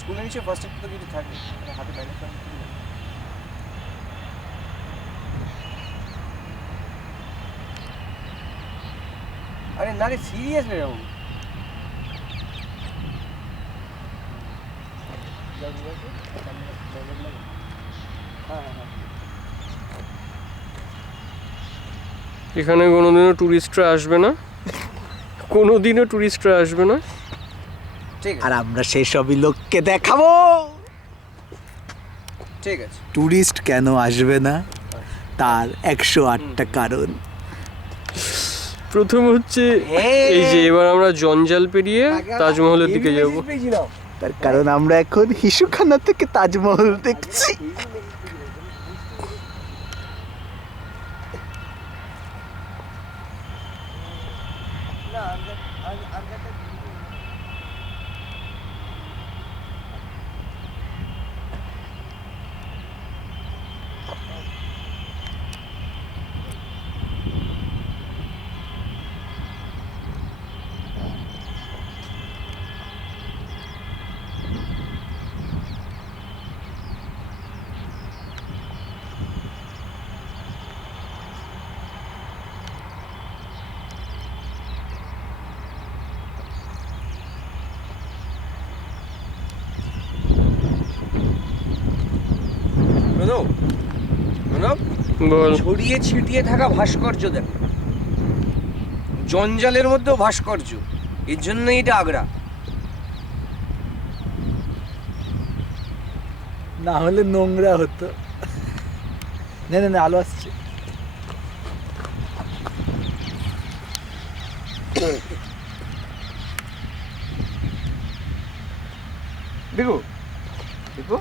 স্কুলের নিচে first aid তো কিছু থাকে হাতে বাইরে থাকে। আরে না রে সিরিয়াস রে বাবু। এখানে কোনোদিনও টুরিস্টরা আসবে না, কোনোদিনও টুরিস্টরা আসবে না। ঠিক আর আছে আমরা সেসবই লোককে দেখাবো ঠিক আছে। টুরিস্ট কেন আসবে না তার 108টা কারণ। প্রথম হচ্ছে হ্যাঁ। এই যে এবার আমরা জঞ্জাল পেরিয়ে তাজমহলের দিকে যাব। তার কারণ আমরা এখন হিসুখানা থেকে তাজমহল দেখছি। বল। ছড়িয়ে ছিটিয়ে থাকা ভাস্কর্য দেখ, জঞ্জালের মধ্যেও ভাস্কর্য, এর জন্য এটা আগ্রা। না হলে নোংরা হতো। না না না আলো আসছে। দেখো দেখো